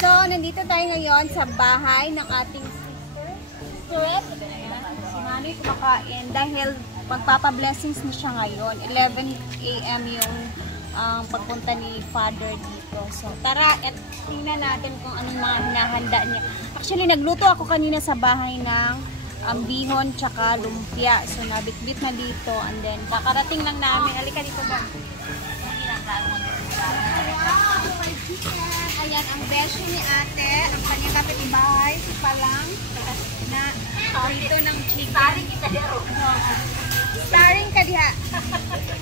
So, nandito tayo ngayon sa bahay ng ating sister. Si Mami kumakain dahil magpapa-blessings na siya ngayon. 11 AM yung pagpunta ni Father dito. So, tara at tingnan natin kung anong mga hinahanda niya. Actually, nagluto ako kanina sa bahay ng bihon tsaka lumpia. So, nabitbit na dito. And then, kakarating lang namin. Halika dito ba? Ayan, ang beshi ni ate, ang kanyang kapitbahay, si Palang, na dito ng chicken. Starring ka diha.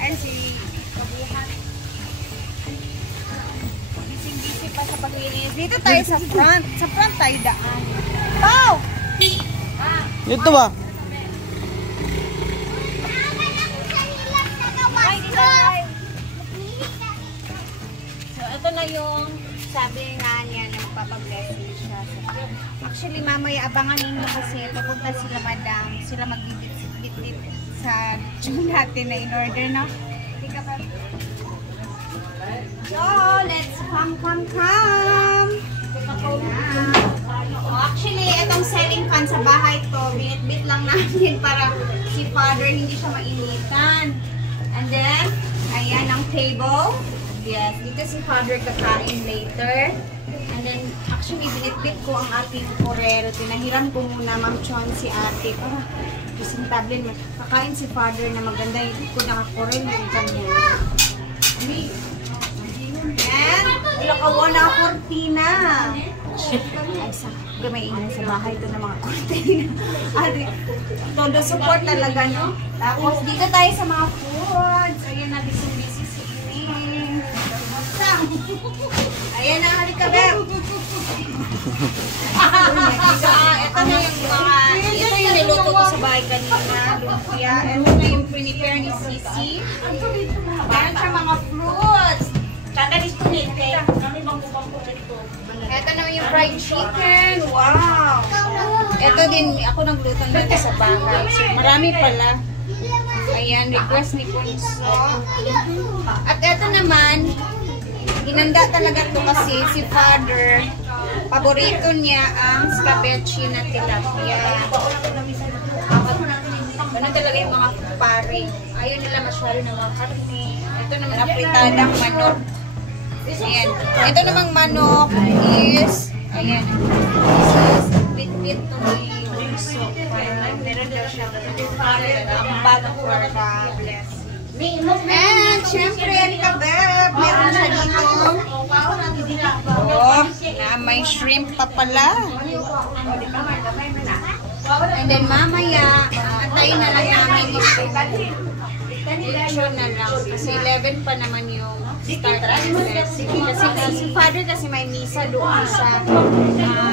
And si Kabuhan. Busy-busy pa sa paglinis. Dito tayo sa front. Sa front tayo daan. Pau! Dito ba? Ito na yung sabi nga niya na magpapablessing siya. Actually, mamaya abangan ninyo kasi pupunta sila madam. Sila magbibit-bit sa tune natin na in-order, no? So, let's come. Actually, itong selling fan sa bahay to, binit-bit lang namin para si Father hindi siya mainitan. And then, ayan ang table. Yes, dito si Father kakain later. And then, actually, binitbit ko ang ating korel. Tinahiram ko muna, Ma'am Chon, si ate. Para presentable. Kakain si Father na maganda. Hindi ko nakakorel yung kanya. And, lakawa na kortina. Ay, may ingay sa bahay ito ng mga kortina. Todo support talaga, no? Tapos, dito tayo sa mga foods. Ayan na, busy si Ining. Ayan na, halika, Beb. Ito na yung mga, ito yung niluto ko sa bahay kanina, lumpia. Ito na yung prepare ni Sisi. Meron siya mga fruits. Ito na yung fried chicken. Wow! Ito din, ako nagluto nito sa bahay. So, marami pala. Ayan, request ni Punso. At ito naman, ginanda talaga to kasi si Father, paborito niya ang scabeche na tilapia. Ganun talaga yung mga pare. Ayaw nila masyado ng mga karne. Ito naman apritadang manok. Ayan. Ito namang manok is, ayan, is bit-bit to may bunso. Meron daw siya ang bag for the blessing. And, syempre, Beb, meron siya dito. Oh, may shrimp pa pala. And then, mamaya, antayin na lang namin ito. Ito na lang. Kasi 11 pa naman yung start ng blessing. Kasi si Father kasi may misa doon sa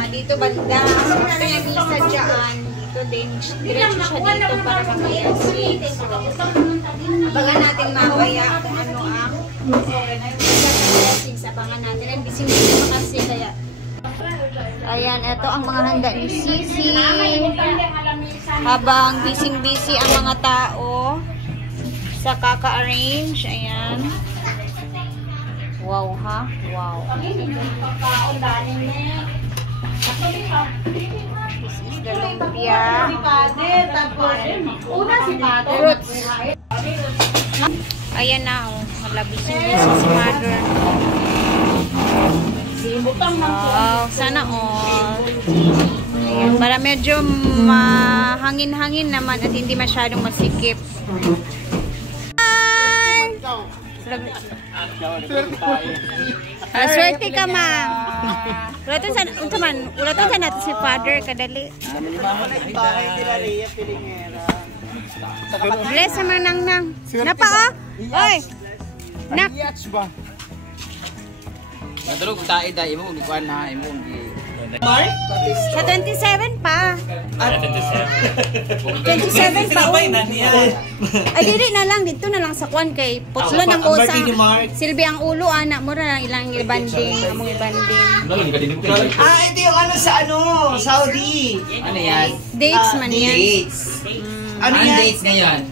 dito banda. So, ito yung misa dyan. Dito din. Diretso siya dito para mag-blessing. So, abangan natin mamaya kung ano ang blessings. Abangan natin. And busy-busy pa kasi kaya. Ayan, ito ang mga handa ni Sisi. Habang busy-busy ang mga tao sa kaka-arrange. Ayan. Wow, ha? Wow. This is the lumpia. Fruits. Ayan na, oh. Malabising-bising si Mother. Wow, sana all. Ayan, para medyo mahangin-hangin naman at hindi masyadong masikip. Swerte ka, ma'am. Ulatan sa natin si Father kadali. Bless naman nang. Napa, oh. Oy. Nak. Nadurog tayo dahil mo gikuan na imo Sa 27 pa. 27 pa. Ay, dili na lang. Dito na lang sa kwan kay putlo ng usa. Silbi ang ulo, anak mo na ilang ibanding. Among ibanding. Ito yung ano sa Saudi. Ano yan? Dates man yan. Dates. Ano dates ngayon?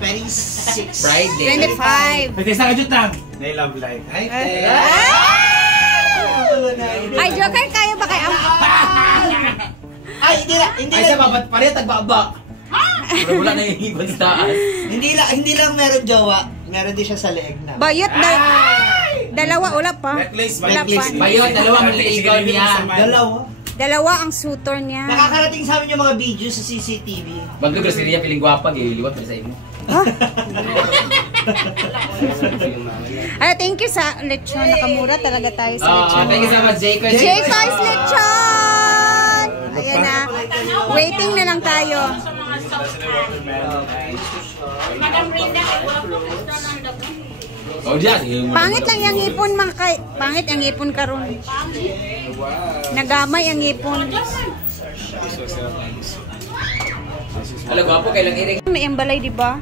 26. Friday. 25. Pwede sa kajutang. They love life. Ay, Ay, Joker, kayo ba kayo? Ay, hindi Ay, lang. sa babat pa rin, tagbaba. Wala na yung ibon sa taas. Hindi lang meron jowa. Meron din siya sa leeg na. Bayot na. Dalawa, wala pa. Wala pa. Bayon, dalawa manligaw niya. Dalawa. Ang sutor niya. Nakakarating sa amin yung mga video sa CCTV. Bago ko siya piling gwapa, liwat pa sa imo. Ay, thank you sa lechon. Nakamura talaga tayo sa lechon. Thank you so much, Jayco. Jayco's lechon! Ayan na. Waiting na lang tayo. Madam Brenda, wala po gusto ng dago. Oh, diyan. Pangit lang yung ipon, mga kay. Pangit ang ipon karon. Nagamay ang ipon. Alam, gwapo, kailang iring. May ang balay, di ba?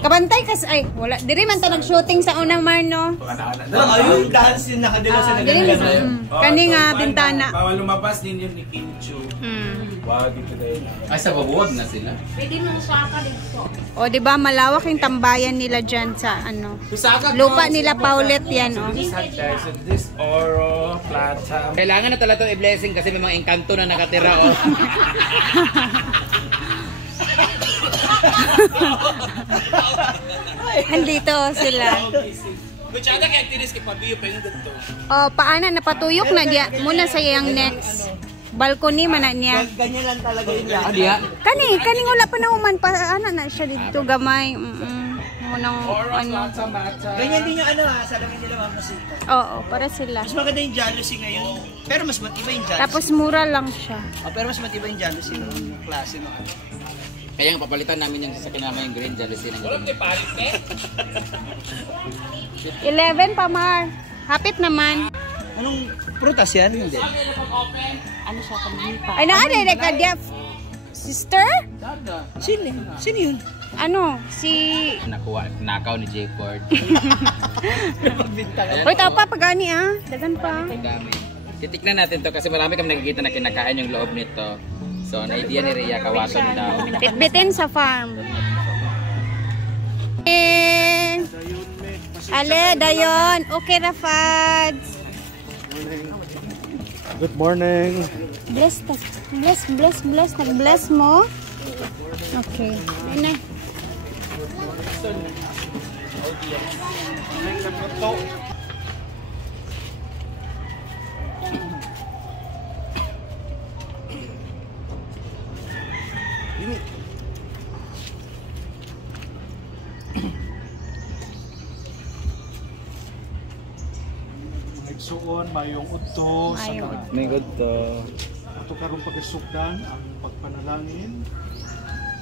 Kabantay kas ay wala. Diri man ta nag-shooting sa unang Marno. Ayun, dance din nakadila sa Diri kani nga bintana. Bawal lumabas din yun ni Kim Chu. Wag ito dahil. Ay, sa babuwag na sila. Pwede mo usaka dito. O di ba malawak yung tambayan nila diyan sa ano. Lupa nila Paulet yan, oh. So this oro, plata. Kailangan na talaga itong i-blessing kasi may mga engkanto na nakatira, oh. Andito sila. Kutsada kaya tinis kay Pabiyo pa yung dito. O paana napatuyok na diya muna sa iyang next. Balcony man na niya. Ganyan lang talaga yun. Diya. Kani wala pa na uman pa ana na siya dito gamay. Munang ano. Ganyan din yung salamin nila mga musika. Oo, para sila. Mas maganda yung jealousy ngayon. Pero mas matibay yung jealousy. Tapos mura lang siya. Pero mas matibay yung jealousy ng klase no. Kaya nga papalitan namin yung sasakyan namin yung green jealousy ng green. 11 pa, Mar. Hapit naman. Anong prutas yan? Hindi. Ano siya kanina? Ay, naanay ka diya. Sister? Sino yun? Ano? Si... Nakaw ni J. Ford. Uy, tao pa, pagani ah. Dagan pa. Dami. Titiknan natin to kasi marami kami nakikita na kinakain yung loob nito. So, na-idea ni Rhea, kawasan daw. Bitbitin sa farm. Ale, dayon. Okay, Rafads. Good morning. Bless. Nag-bless mo. Okay. Ayun na. Suon mayong udto sa Mayo. mga. May good to. Ato karong pagisugdan ang pagpanalangin.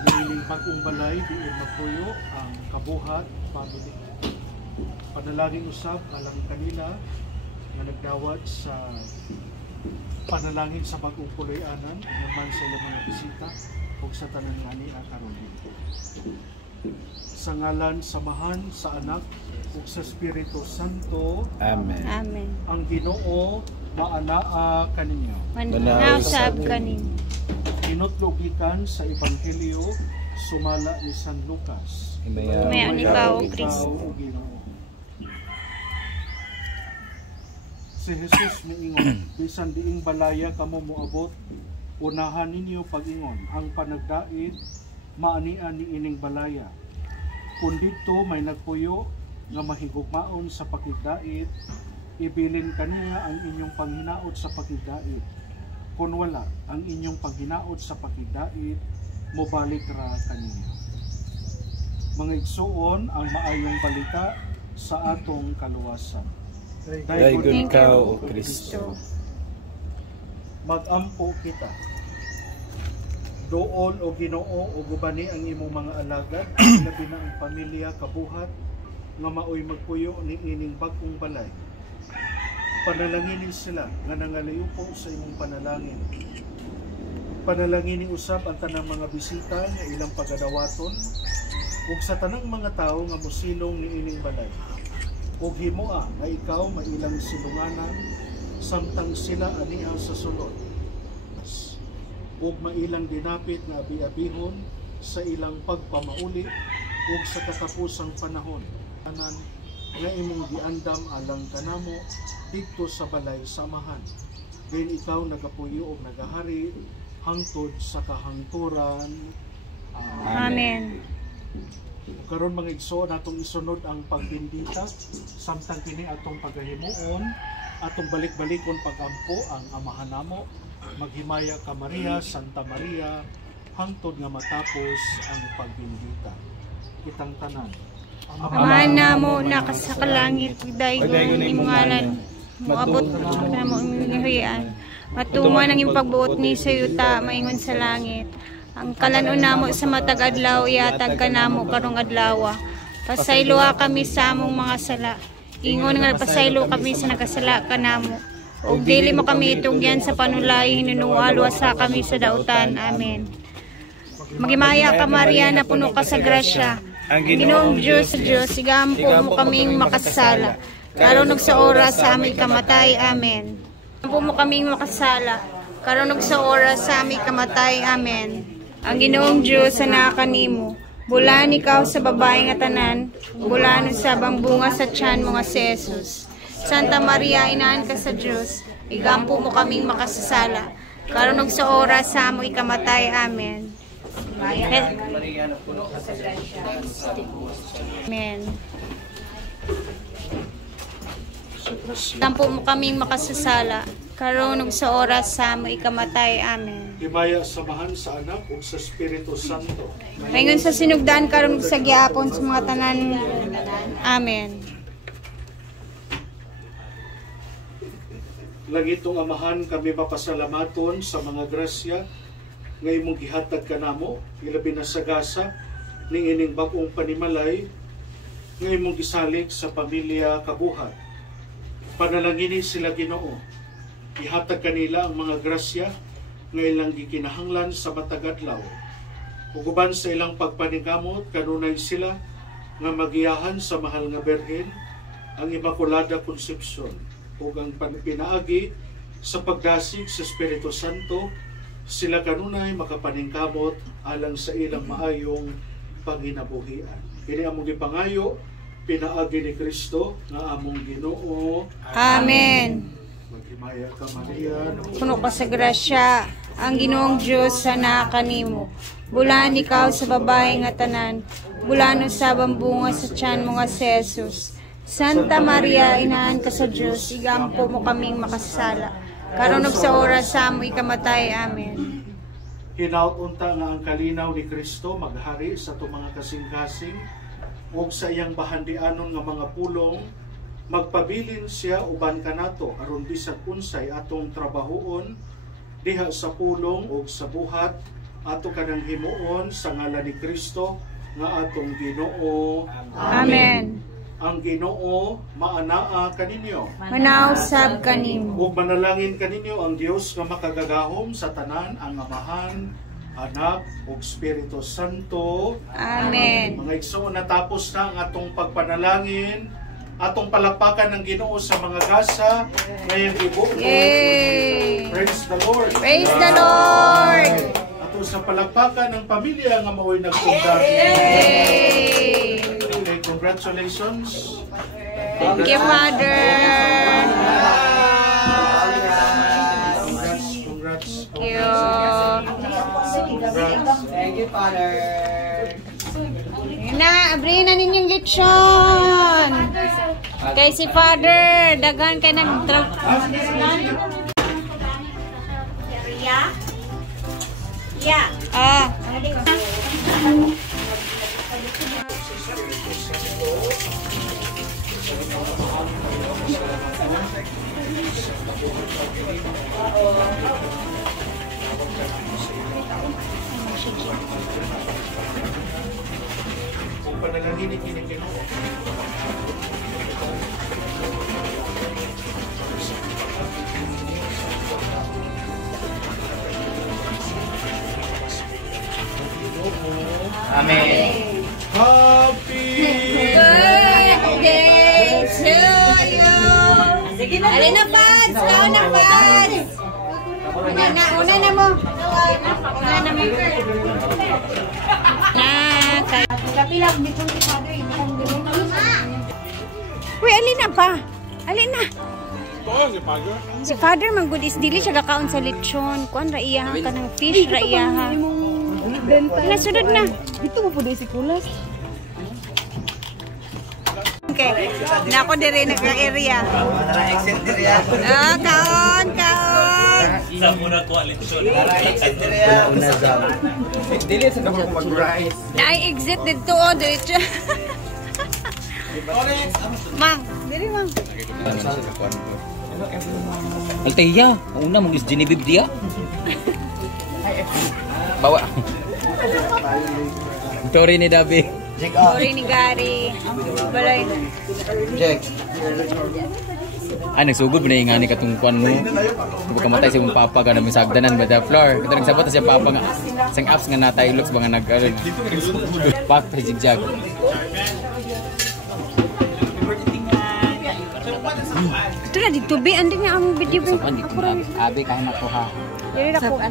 Diniling bagong balay diin magpuyo ang kabuhat family. Panalangin usab alang kanila nga nagdawat sa panalangin sa bagong puloy-anan naman sila mga bisita ug sa tanan ngani ang karon. Sa ngalan samahan sa anak ug sa Espiritu Santo. Amen. Amen. Ang Ginoo maanaa kaninyo. Manaw sa kanin. Inutlogikan sa Ebanghelyo sumala ni San Lucas. May ikaw, Ikaw, Kristo. o Ginoo. Si Jesus miingon, bisan diing balaya kamo moabot, unahan ninyo pag-ingon, ang panagdait maanian ni ining balaya. Kung dito may nagpuyo nga mahigugmaon sa pakigdait, ibilin kaniya ang inyong panghinaot sa pakigdait. Kung wala, ang inyong panghinaot sa pakigdait, mobalik ra kaniya. Mga igsuon ang maayong balita sa atong kaluwasan. Dayon ka, O Kristo. Mag-ampo kita. Doon o Ginoo o gubani ang imong mga alagad, labi na ang pamilya kabuhat nga maoy magpuyo ni ining bagong balay. Panalanginin sila nga nangalayupo sa imong panalangin. Panalanginin usab ang tanang mga bisita nga ilang pagadawaton ug sa tanang mga tawo nga mosilong ni ining balay. Ug himoa nga ikaw mailang silunganan samtang sila aniha sa sulod. Ug mailang dinapit nga abi-abihon sa ilang pagpamauli ug sa katapusang panahon. Anan nga imong giandam alang kanamo dito sa balay samahan Din ikaw nagapuyo o nagahari hangtod sa kahangturan. Amen. Karon mga igsoon atong isunod ang pagbindita samtang kini atong pagahimuon, atong balik-balikon pagampo ang amahan namo. Maghimaya ka Maria, Santa Maria, hangtod nga matapos ang pagbindita. Kitang tanan. Amahan namo nakasakalangit, daygon ni ngalan. Moabot na mo ang hiyaan. Matungan ang pagbuot ni sa yuta, maingon sa langit. Ang kalanon namo sa matag adlaw, iatag ka namo karong adlaw. Pasayloa kami sa among mga sala. Ingon nga pasaylo kami sa nakasala ka namo. Ug dili mo kami itugyan sa panulay, hinunualwa sa kami sa dautan. Amen. Magimaya ka Maria, na puno ka sa grasya. Ang Ginoong Diyos, sigampo mo kaming makasala. Karon sa oras sa aming kamatay. Amen. Sigampo mo kaming makasala. Karon sa oras sa aming kamatay. Amen. Ang Ginoong Diyos sa nakakanimo, bulan ikaw sa babae nga tanan, bulan sa bunga sa tiyan mo nga si Jesus. Santa Maria, inaan ka sa Diyos, igampo mo kaming makasasala. Karon sa oras sa aming kamatay. Amen. Amen. Igampo mo kaming makasasala. Karon sa oras sa aming ikamatay. Amen. Himaya samahan sa anak ug sa Espiritu Santo. Ngayon sa sinugdan karon sa giapon sa mga tanan. Amen. Langitong Amahan, kami mapasalamaton sa mga grasya nga imong gihatag kanamo, ilabi na sagasa ning ining bag-ong panimalay nga imong gisalig sa pamilya kabuhat. Panalangini sila Ginoo. Ihatag kanila ang mga grasya nga ilang gikinahanglan sa matag adlaw. Uguban sa ilang pagpanigamot, kanunay sila nga magiyahan sa mahal nga Berhen ang Immaculada Concepcion ug ang pinaagi sa pagdasig sa Espiritu Santo, sila kanunay makapaningkamot alang sa ilang maayong panginabuhian. Kini among gipangayo, pinaagi ni Kristo nga among Ginoo. Amen. Maghimaya ka Maria, Puno ka sa grasya, ang Ginoong Diyos sa nakakanimo. Bulan ikaw sa babae nga tanan, bulan sa bambunga sa tiyan mo nga si Jesus. Santa Maria, inaan ka sa Diyos, igampo mo kaming makasala. Karon sa oras sa among ikamatay. Amen. hinaut-unta nga ang kalinaw ni Kristo maghari sa itong mga kasing-kasing ug sa iyang bahandianon nga mga pulong, magpabilin siya uban kanato aron bisag unsay atong trabahoon diha sa pulong ug sa buhat ato kanang himuon sa ngalan ni Kristo nga atong Ginoo. Amen. Ang Ginoo maanaa kaninyo. Manausab kanimo. Ug manalangin kaninyo ang Dios nga makagagahom sa tanan, ang Amahan, Anak ug Espiritu Santo. Amen. Mga igsoon, natapos na ang atong pagpanalangin. Atong palakpakan ng Ginoo sa mga gasa. Ngayong ibuo. Yay! Praise the Lord. Praise the Lord. Ato sa palakpakan ng pamilya nga mao'y nagtungdag. Yay! Okay, congratulations. Thank you, Father. Congrats. Thank you. Thank you, Father. Yun na, abri na ninyong lechon. Kay si Father, dagan kay nag-drop. Yeah. Ah. Kung panalangin ni Ginoo. Amen. Happy Birthday to you. Alin na, Pads? Kaon na, Pads. Una na mo. Una na mo. Kapilag dito si Father. Uy, alin na pa? Alin na? Si Father man good is dili siya gakaon sa lechon. Kuan ra iya ka ng fish ra iya ha. Nasunod na. Dito mo po si Kulas. Okay. Nako dire nagka-area. Tara, exit dire ya. Kaon. Sa muna ko alitsyon. Tara, exit dire ya. Una daw. Dili sa dapat ko mag-rice. Na-exit dito diretso. Mang, diri mang. Alteya, una mong is Genevieve dia. Bawa. Tori ni Dabi. Check out. Sorry ni Gary. Balay na. Check. Ay, nagsugod mo na yung nga ni katungkuan mo. Pagkamatay si mong papa ka na may sagdanan ba the floor. Ito nagsabot na siya papa nga. Isang apps nga natay looks ba nga pak pa zigzag. Ito na dito be andi nga ang video be. Saan dito na? Abi kahit na ko ha. Diri na ko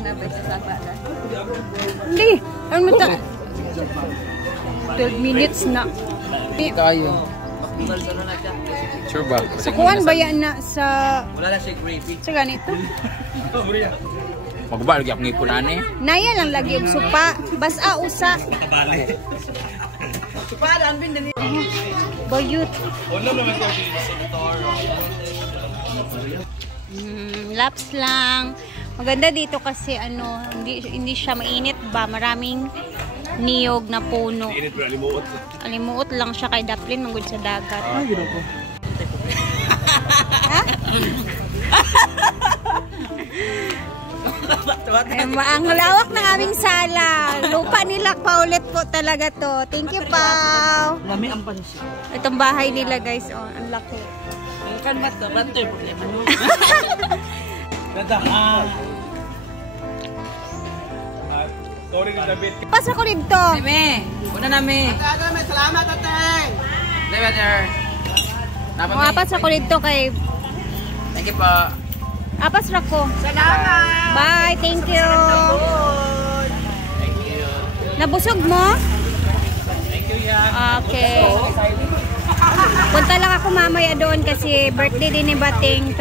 Hindi. Ano mo ta? 12 minutes na. Kayo. Sure ba? Sa kuwan ba yan na sa... Wala na siya gravy. Sa ganito? Magba lagi akong ipunan eh. Naya lang lagi yung supa. Basta usa. Nakabali. Bayut. Laps lang. Maganda dito kasi ano, hindi siya mainit ba? Maraming niyog na puno. Alimuot lang siya kay Daplin manggod sa dagat. Ang lawak ng aming sala. Lupa nila paulit po talaga to. Thank you, Pao. Lami ang pansin. Itong bahay nila, guys. Oh, ang laki. Kan mat ba to problema no. Pasa ko dito. Me, una na me. Salamat, Ateng. There. Apas ako dito kay... Thank you po. Apas ra ko. Salamat. Bye. Thank you. Nabusog mo? Thank you, ya. Okay. Punta lang ako mamaya doon kasi birthday din ni Bating.